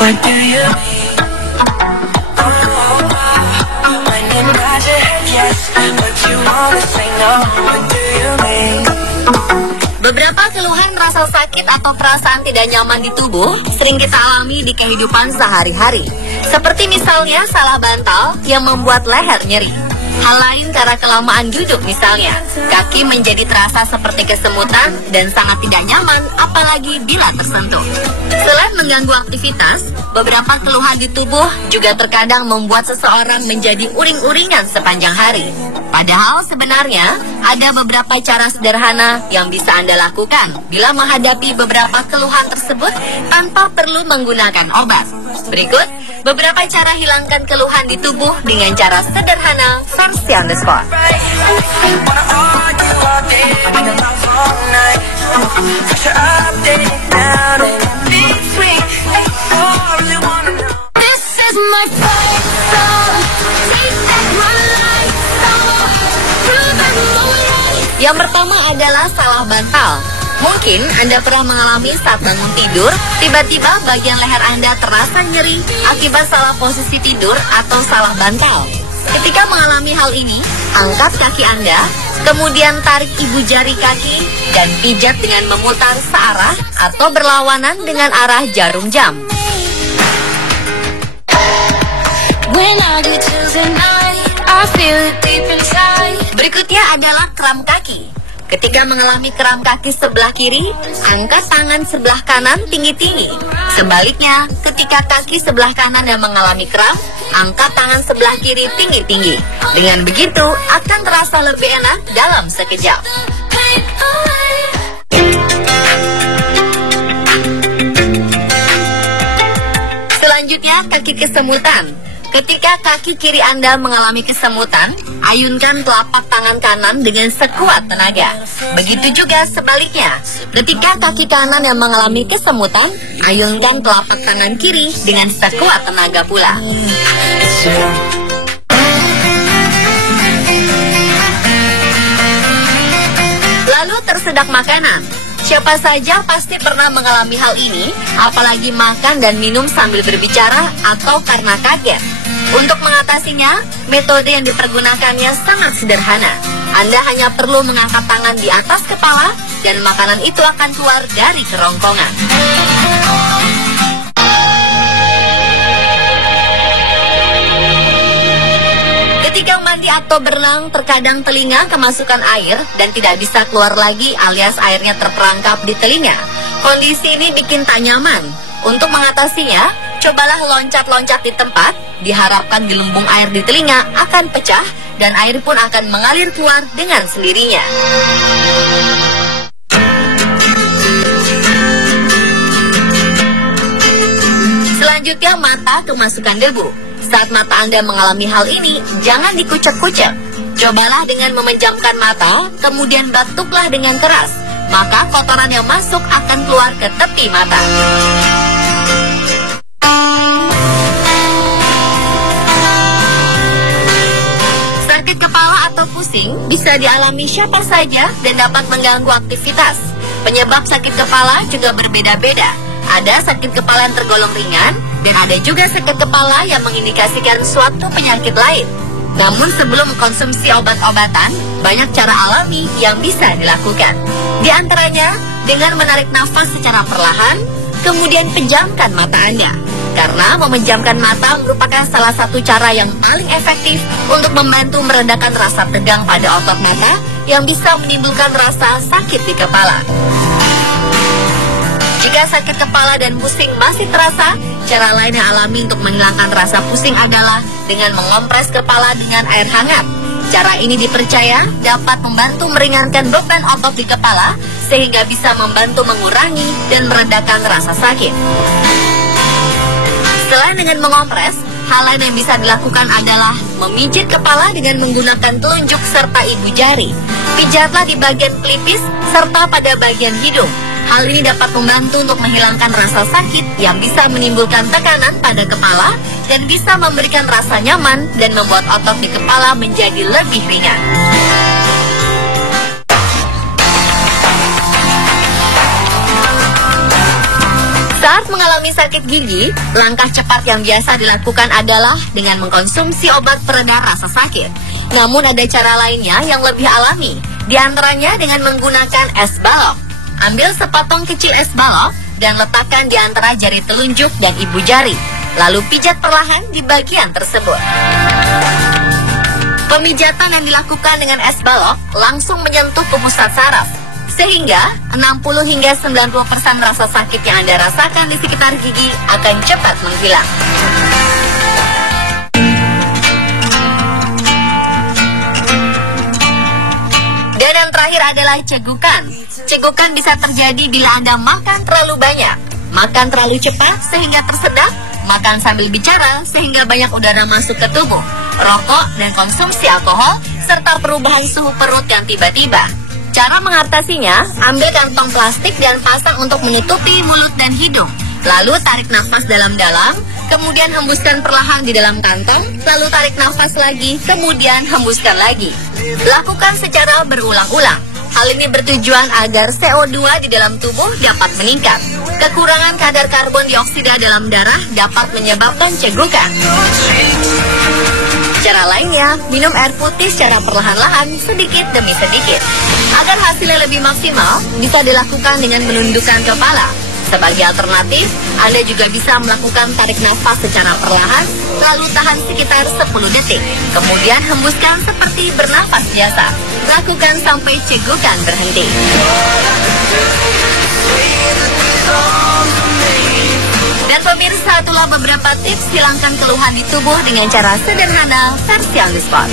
What do you mean? When you nod your head yes, but you wanna say no. What do you mean? Beberapa keluhan rasa sakit atau perasaan tidak nyaman di tubuh sering kita alami di kehidupan sehari-hari. Seperti misalnya salah bantal yang membuat leher nyeri. Hal lain karena kelamaan duduk misalnya, kaki menjadi terasa seperti kesemutan dan sangat tidak nyaman apalagi bila tersentuh. Selain mengganggu aktivitas, beberapa keluhan di tubuh juga terkadang membuat seseorang menjadi uring-uringan sepanjang hari. Padahal sebenarnya ada beberapa cara sederhana yang bisa Anda lakukan bila menghadapi beberapa keluhan tersebut tanpa perlu menggunakan obat. Berikut beberapa cara hilangkan keluhan di tubuh dengan cara sederhana versi on the spot. Yang pertama adalah salah bantal. Mungkin Anda pernah mengalami saat bangun tidur, tiba-tiba bagian leher Anda terasa nyeri akibat salah posisi tidur atau salah bantal. Ketika mengalami hal ini, angkat kaki Anda, kemudian tarik ibu jari kaki, dan pijat dengan memutar searah atau berlawanan dengan arah jarum jam. Berikutnya adalah kram kaki. Ketika mengalami kram kaki sebelah kiri, angkat tangan sebelah kanan tinggi-tinggi. Sebaliknya, ketika kaki sebelah kanan yang mengalami kram, angkat tangan sebelah kiri tinggi-tinggi. Dengan begitu, akan terasa lebih enak dalam sekejap. Selanjutnya, kaki kesemutan. Ketika kaki kiri Anda mengalami kesemutan, ayunkan telapak tangan kanan dengan sekuat tenaga. Begitu juga sebaliknya. Ketika kaki kanan yang mengalami kesemutan, ayunkan telapak tangan kiri dengan sekuat tenaga pula. Lalu tersedak makanan. Siapa saja pasti pernah mengalami hal ini, apalagi makan dan minum sambil berbicara atau karena kaget. Untuk mengatasinya, metode yang dipergunakannya sangat sederhana. Anda hanya perlu mengangkat tangan di atas kepala dan makanan itu akan keluar dari kerongkongan. Ketika mandi atau berenang, terkadang telinga kemasukan air dan tidak bisa keluar lagi alias airnya terperangkap di telinga. Kondisi ini bikin tak nyaman. Untuk mengatasinya, cobalah loncat-loncat di tempat, diharapkan gelembung air di telinga akan pecah dan air pun akan mengalir keluar dengan sendirinya. Selanjutnya, mata kemasukan debu. Saat mata Anda mengalami hal ini, jangan dikucek-kucek. Cobalah dengan memejamkan mata, kemudian batuklah dengan keras. Maka kotoran yang masuk akan keluar ke tepi mata. Sakit kepala atau pusing bisa dialami siapa saja dan dapat mengganggu aktivitas. Penyebab sakit kepala juga berbeda-beda. Ada sakit kepala yang tergolong ringan, dan ada juga sakit kepala yang mengindikasikan suatu penyakit lain. Namun sebelum mengkonsumsi obat-obatan, banyak cara alami yang bisa dilakukan. Di antaranya, dengan menarik nafas secara perlahan, kemudian pejamkan mata Anda. Karena memejamkan mata merupakan salah satu cara yang paling efektif untuk membantu meredakan rasa tegang pada otot mata yang bisa menimbulkan rasa sakit di kepala. Jika sakit kepala dan pusing masih terasa, cara lain yang alami untuk menghilangkan rasa pusing adalah dengan mengompres kepala dengan air hangat. Cara ini dipercaya dapat membantu meringankan beban otot di kepala sehingga bisa membantu mengurangi dan meredakan rasa sakit. Selain dengan mengompres, hal lain yang bisa dilakukan adalah memijit kepala dengan menggunakan telunjuk serta ibu jari. Pijatlah di bagian pelipis serta pada bagian hidung. Hal ini dapat membantu untuk menghilangkan rasa sakit yang bisa menimbulkan tekanan pada kepala dan bisa memberikan rasa nyaman dan membuat otot di kepala menjadi lebih ringan. Saat mengalami sakit gigi, langkah cepat yang biasa dilakukan adalah dengan mengkonsumsi obat pereda rasa sakit. Namun ada cara lainnya yang lebih alami, di antaranya dengan menggunakan es balok. Ambil sepotong kecil es balok dan letakkan di antara jari telunjuk dan ibu jari. Lalu pijat perlahan di bagian tersebut. Pemijatan yang dilakukan dengan es balok langsung menyentuh ke pusat saraf, sehingga 60 hingga 90% rasa sakit yang Anda rasakan di sekitar gigi akan cepat menghilang. Dan yang terakhir adalah cegukan. Cegukan bisa terjadi bila Anda makan terlalu banyak, makan terlalu cepat sehingga tersedak, makan sambil bicara sehingga banyak udara masuk ke tubuh, rokok dan konsumsi alkohol, serta perubahan suhu perut yang tiba-tiba. Cara mengatasinya, ambil kantong plastik dan pasang untuk menutupi mulut dan hidung. Lalu tarik nafas dalam-dalam, kemudian hembuskan perlahan di dalam kantong, lalu tarik nafas lagi, kemudian hembuskan lagi. Lakukan secara berulang-ulang. Hal ini bertujuan agar CO2 di dalam tubuh dapat meningkat. Kekurangan kadar karbon dioksida dalam darah dapat menyebabkan cegukan. Cara lainnya, minum air putih secara perlahan-lahan sedikit demi sedikit. Agar hasilnya lebih maksimal, bisa dilakukan dengan menundukkan kepala. Sebagai alternatif, Anda juga bisa melakukan tarik nafas secara perlahan, lalu tahan sekitar 10 detik. Kemudian hembuskan seperti bernafas biasa. Lakukan sampai cegukan berhenti. Dan pemirsa, itulah beberapa tips hilangkan keluhan di tubuh dengan cara sederhana versi on the spot.